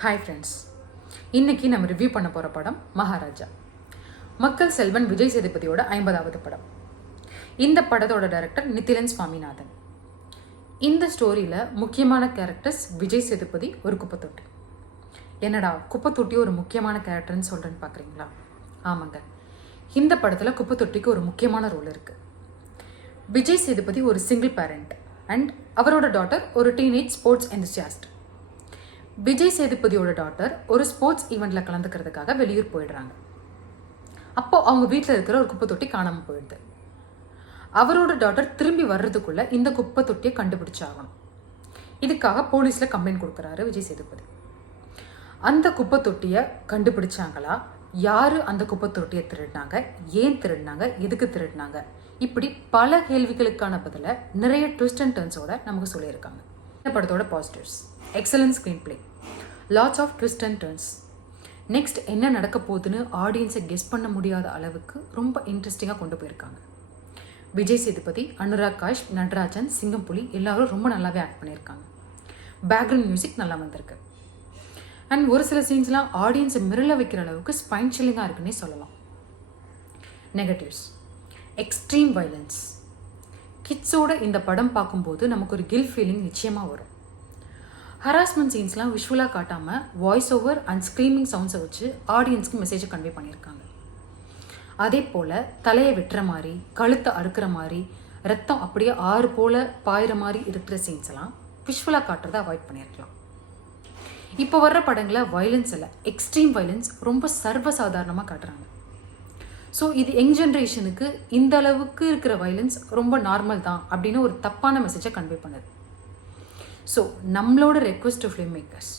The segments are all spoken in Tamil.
ஹாய் ஃப்ரெண்ட்ஸ், இன்னைக்கு நம்ம ரிவ்யூ பண்ண போகிற படம் மகாராஜா. மக்கள் செல்வன் விஜய் சேதுபதியோட 50வது படம். இந்த படத்தோட டைரக்டர் நித்திலன் சுவாமிநாதன். இந்த ஸ்டோரியில் முக்கியமான கேரக்டர்ஸ் விஜய் சேதுபதி ஒரு குப்பத்தொட்டி. என்னடா குப்பத்தொட்டி ஒரு முக்கியமான கேரக்டர்னு சொல்கிறேன்னு பார்க்குறீங்களா? ஆமாங்க, இந்த படத்தில் குப்பத்தொட்டிக்கு ஒரு முக்கியமான ரோல் இருக்குது. விஜய் சேதுபதி ஒரு சிங்கிள் பேரண்ட் அண்ட் அவரோட டாட்டர் ஒரு டீனேஜ் ஸ்போர்ட்ஸ் என்தூசியாஸ்ட். விஜய் சேதுபதியோட டாட்டர் ஒரு ஸ்போர்ட்ஸ் ஈவெண்ட்டில் கலந்துக்கிறதுக்காக வெளியூர் போயிடுறாங்க. அப்போது அவங்க வீட்டில் இருக்கிற ஒரு குப்பை தொட்டி காணாமல் போயிடுது. அவரோட டாட்டர் திரும்பி வர்றதுக்குள்ளே இந்த குப்பை தொட்டியை கண்டுபிடிச்சாகணும். இதுக்காக போலீஸில் கம்ப்ளைண்ட் கொடுக்குறாரு விஜய் சேதுபதி. அந்த குப்பை தொட்டியை கண்டுபிடிச்சாங்களா, யார் அந்த குப்பை தொட்டியை திருடினாங்க, ஏன் திருடினாங்க, எதுக்கு திருடினாங்க, இப்படி பல கேள்விகளுக்கான பதிலை நிறைய ட்விஸ்ட் அண்ட் டர்ன்ஸோட நமக்கு சொல்லியிருக்காங்க. இந்த படத்தோட positives: excellent screen play, lots of twist and turns. Next என்ன நடக்க போகுதுன்னு ஆடியன்ஸை கெஸ் பண்ண முடியாத அளவுக்கு ரொம்ப இன்ட்ரெஸ்டிங்காக கொண்டு போயிருக்காங்க. விஜய் சேதுபதி, அனுராக் காஷ், நடராஜன், சிங்கம்புலி எல்லாரும் ரொம்ப நல்லாவே ஆக்ட் பண்ணியிருக்காங்க. பேக்ரவுண்ட் மியூசிக் நல்லா வந்திருக்கு. அண்ட் ஒரு சில சீன்ஸ்லாம் ஆடியன்ஸை மிரள வைக்கிற அளவுக்கு ஸ்பைன் சில்லிங்காக இருக்குன்னே சொல்லலாம். Negatives: extreme violence. கிட்ஸோட இந்த படம் பார்க்கும்போது நமக்கு ஒரு கில் ஃபீலிங் நிச்சயமாக வரும். ஹராஸ்மெண்ட் சீன்ஸ்லாம் விஷுவலாக காட்டாமல் வாய்ஸ் ஓவர் அண்ட் ஸ்க்ரீமிங் சவுண்ட்ஸை வச்சு ஆடியன்ஸ்க்கு மெசேஜை கன்வே பண்ணியிருக்காங்க. அதே போல் தலையை வெட்டுற மாதிரி, கழுத்தை அறுக்கிற மாதிரி, ரத்தம் அப்படியே ஆறு போல் பாயிற மாதிரி இருக்கிற சீன்ஸ் எல்லாம் விஷுவலாக காட்டுறதை அவாய்ட் பண்ணியிருக்கலாம். இப்போ வர்ற படங்களில் வயலன்ஸ் இல்லை, எக்ஸ்ட்ரீம் வயலன்ஸ் ரொம்ப சர்வசாதாரணமாக காட்டுறாங்க. ஸோ இது யங் ஜென்ரேஷனுக்கு இந்த அளவுக்கு இருக்கிற வயலன்ஸ் ரொம்ப நார்மல் தான் அப்படின்னு ஒரு தப்பான மெசேஜை கன்வே பண்ணுது. ஸோ நம்மளோட request to film makers,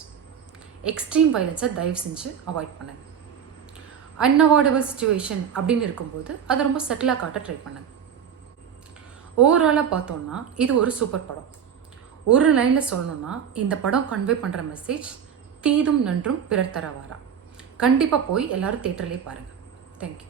extreme வயலன்ஸை தயவு செஞ்சு அவாய்ட் பண்ணுங்க. அன்அவாய்டபிள் சுச்சுவேஷன் அப்படின்னு இருக்கும்போது அதை ரொம்ப செட்டிலாக காட்ட ட்ரை பண்ணுங்க. ஓவராலாக பார்த்தோம்னா இது ஒரு சூப்பர் படம். ஒரு லைனில் சொல்லணும்னா இந்த படம் கன்வே பண்ணுற மெசேஜ் தீதும் நன்றும் பிறர் தரவாரா. கண்டிப்பாக போய் எல்லாரும் தேட்டர்லேயே பாருங்கள். தேங்க்யூ.